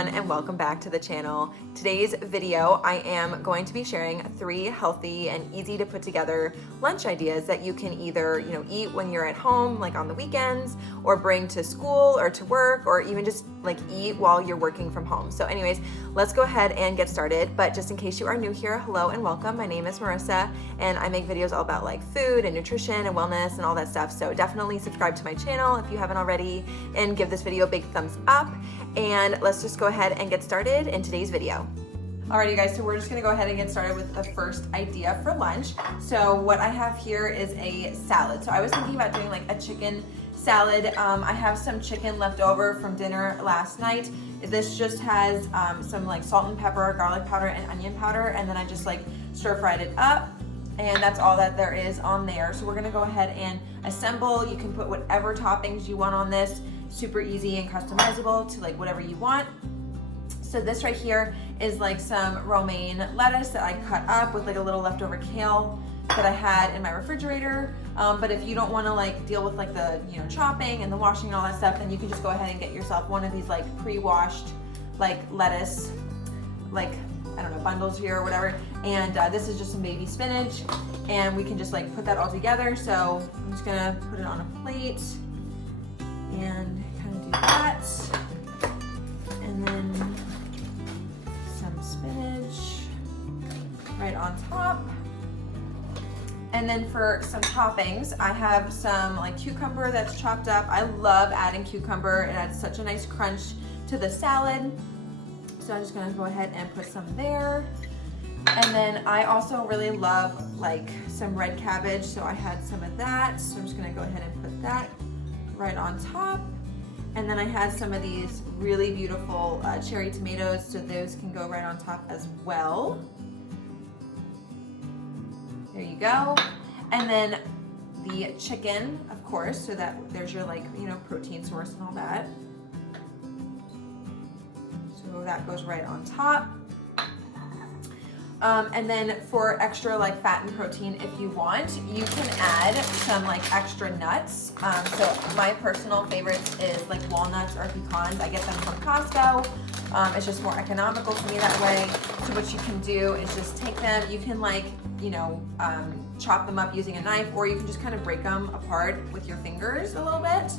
everyone, and welcome back to the channel. Today's video, I am going to be sharing 3 healthy and easy to put together lunch ideas that you can either, eat when you're at home, like on the weekends, or bring to school or to work, or even just like eat while you're working from home. So anyways, let's go ahead and get started. But just in case you are new here, hello and welcome. My name is Marissa, and I make videos all about like food and nutrition and wellness and all that stuff. So definitely subscribe to my channel if you haven't already, and give this video a big thumbs up. And let's just go ahead and get started in today's video. Alrighty guys, so we're just gonna go ahead and get started with the first idea for lunch. So what I have here is a salad. So I was thinking about doing like a chicken salad. I have some chicken left over from dinner last night. This just has some like salt and pepper, garlic powder, and onion powder, and then I just like stir fried it up. And that's all that there is on there. So we're gonna go ahead and assemble. You can put whatever toppings you want on this. Super easy and customizable to like whatever you want. So this right here is like some romaine lettuce that I cut up with like a little leftover kale that I had in my refrigerator. But if you don't wanna like deal with like the chopping and the washing and all that stuff, then you can just go ahead and get yourself one of these like pre-washed like lettuce, like I don't know, bundles here or whatever. And this is just some baby spinach, and we can just like put that all together. So I'm just gonna put it on a plate and kind of do that. And then some spinach right on top. And then for some toppings, I have some like cucumber that's chopped up. I love adding cucumber. It adds such a nice crunch to the salad. So I'm just gonna go ahead and put some there. And then I also really love like some red cabbage, so I had some of that. So I'm just gonna go ahead and put that right on top. And then I had some of these really beautiful cherry tomatoes, so those can go right on top as well. There you go. And then the chicken, of course, so that there's your like, protein source and all that. So that goes right on top. And then for extra like fat and protein, if you want, you can add some like extra nuts. So my personal favorites is like walnuts or pecans. I get them from Costco. It's just more economical for me that way. So what you can do is just take them, you can like, chop them up using a knife, or you can just kind of break them apart with your fingers a little bit.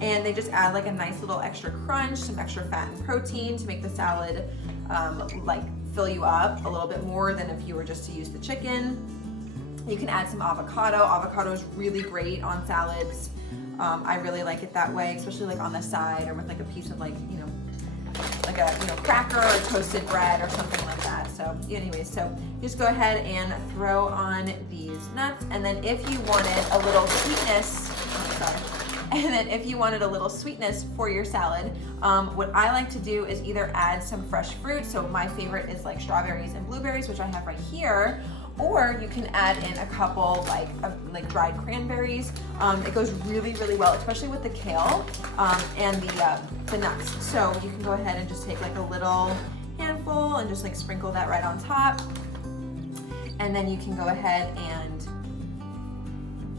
And they just add like a nice little extra crunch, some extra fat and protein to make the salad like fill you up a little bit more than if you were just to use the chicken. You can add some avocado. Avocado is really great on salads. I really like it that way, especially like on the side or with like a piece of like, like a cracker or toasted bread or something like that. So anyways, so just go ahead and throw on these nuts. And then if you wanted a little sweetness, for your salad, what I like to do is either add some fresh fruit. So my favorite is like strawberries and blueberries, which I have right here. Or you can add in a couple like dried cranberries. It goes really, really well, especially with the kale and the nuts. So you can go ahead and just take like a little handful and just like sprinkle that right on top. And then you can go ahead and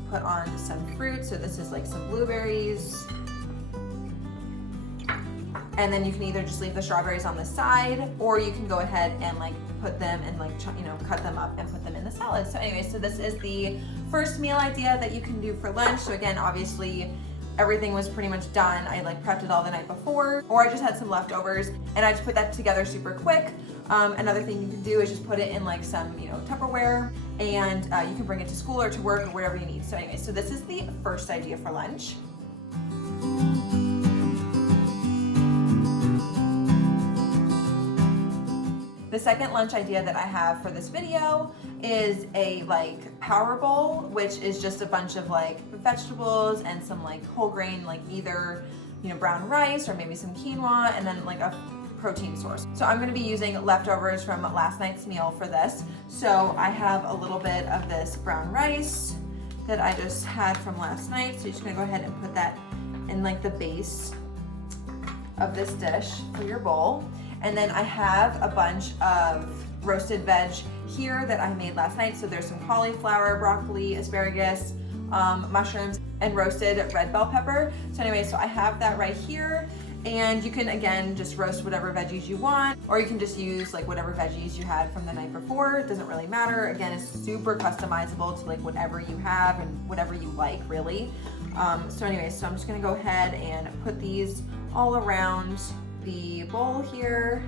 put on some fruit. So this is like some blueberries. And then you can either just leave the strawberries on the side, or you can go ahead and like put them and like, cut them up and put them in the salad. So anyway, so this is the first meal idea that you can do for lunch. So again, obviously everything was pretty much done. I like prepped it all the night before, or I just had some leftovers and I just put that together super quick. Another thing you can do is just put it in like some, Tupperware, and you can bring it to school or to work or wherever you need. So anyway, so this is the first idea for lunch. The second lunch idea that I have for this video is a like power bowl, which is just a bunch of like vegetables and some like whole grain, like either, brown rice or maybe some quinoa, and then like a protein source. So I'm gonna be using leftovers from last night's meal for this. So I have a little bit of this brown rice that I just had from last night. So you're just gonna go ahead and put that in like the base of this dish for your bowl. And then I have a bunch of roasted veg here that I made last night. So there's some cauliflower, broccoli, asparagus, mushrooms, and roasted red bell pepper. So anyway, so I have that right here. And you can, again, just roast whatever veggies you want, or you can just use like whatever veggies you had from the night before. It doesn't really matter. Again, it's super customizable to like whatever you have and whatever you like, really. So anyways, so I'm just gonna go ahead and put these all around the bowl here.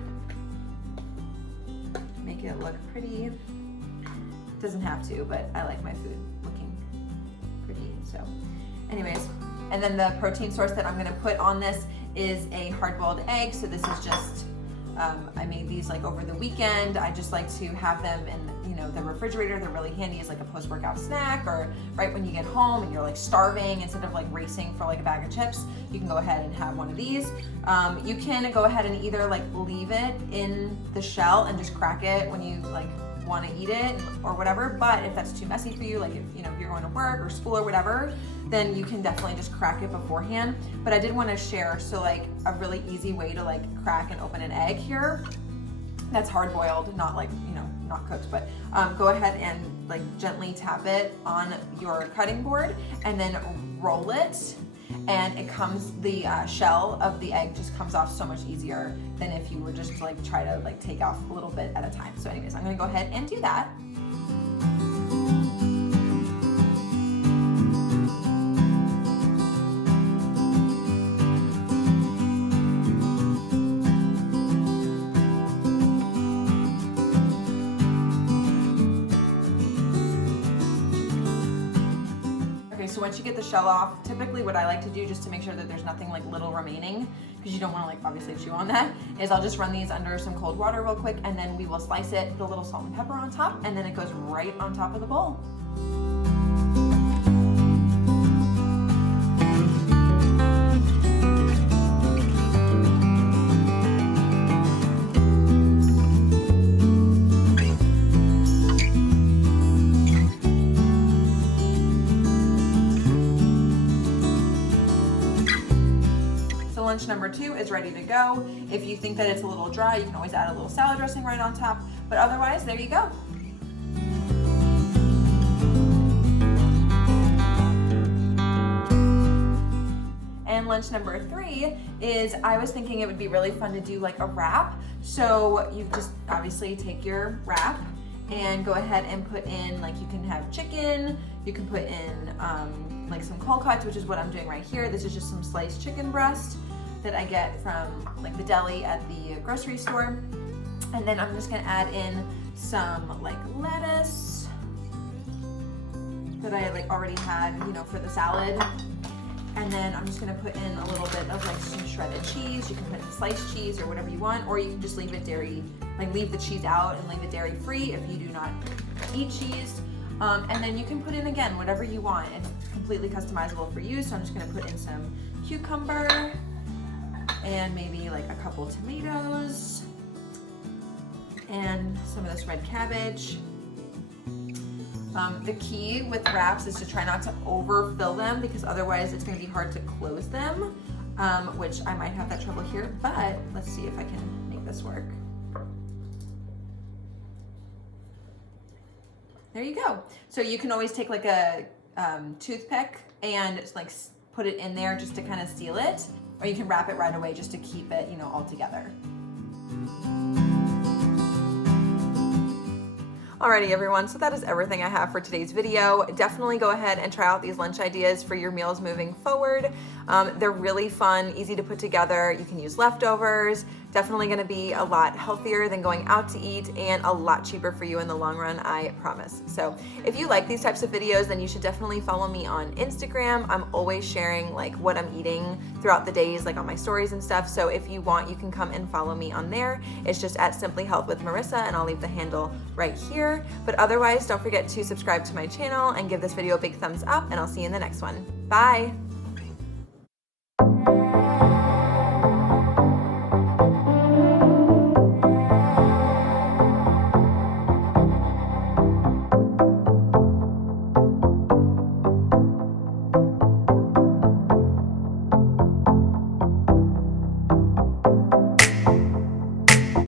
Make it look pretty. Doesn't have to, but I like my food looking pretty, so anyways. And then the protein source that I'm gonna put on this is a hard-boiled egg. So this is just, I made these like over the weekend. I just like to have them in, you know, the refrigerator. They're really handy as like a post-workout snack, or right when you get home and you're like starving, instead of like racing for like a bag of chips, you can go ahead and have one of these. You can go ahead and either like leave it in the shell and just crack it when you like want to eat it or whatever, but if that's too messy for you, like if you know if you're going to work or school or whatever, then you can definitely just crack it beforehand. But I did want to share, so like a really easy way to like crack and open an egg here that's hard boiled, not like, you know, not cooked, but go ahead and like gently tap it on your cutting board and then roll it, and it comes, the shell of the egg just comes off so much easier than if you were just like try to like take off a little bit at a time. So anyways, I'm gonna go ahead and do that. So once you get the shell off, typically what I like to do just to make sure that there's nothing like little remaining, because you don't want to like obviously chew on that, is I'll just run these under some cold water real quick, and then we will slice it, put a little salt and pepper on top, and then it goes right on top of the bowl. Lunch number 2 is ready to go. If you think that it's a little dry, you can always add a little salad dressing right on top, but otherwise, there you go. And lunch number 3 is, I was thinking it would be really fun to do like a wrap. So you just obviously take your wrap and go ahead and put in, like, you can have chicken, you can put in like some cold cuts, which is what I'm doing right here. This is just some sliced chicken breast that I get from like the deli at the grocery store. And then I'm just gonna add in some like lettuce that I like already had, you know, for the salad. And then I'm just gonna put in a little bit of like some shredded cheese. You can put in sliced cheese or whatever you want, or you can just leave it dairy, like leave the cheese out and leave it dairy free if you do not eat cheese. And then you can put in, again, whatever you want. It's completely customizable for you. So I'm just gonna put in some cucumber and maybe like a couple tomatoes and some of this red cabbage. The key with wraps is to try not to overfill them, because otherwise it's gonna be hard to close them, which I might have that trouble here, but let's see if I can make this work. There you go. So you can always take like a toothpick and like put it in there just to kind of seal it, or you can wrap it right away just to keep it, you know, all together. Alrighty everyone, so that is everything I have for today's video. Definitely go ahead and try out these lunch ideas for your meals moving forward. They're really fun, easy to put together. You can use leftovers. Definitely gonna be a lot healthier than going out to eat, and a lot cheaper for you in the long run, I promise. So if you like these types of videos, then you should definitely follow me on Instagram. I'm always sharing like what I'm eating throughout the days, like on my stories and stuff. So if you want, you can come and follow me on there. It's just at Simply Health with Marissa, and I'll leave the handle right here. But otherwise, don't forget to subscribe to my channel and give this video a big thumbs up, and I'll see you in the next one. Bye.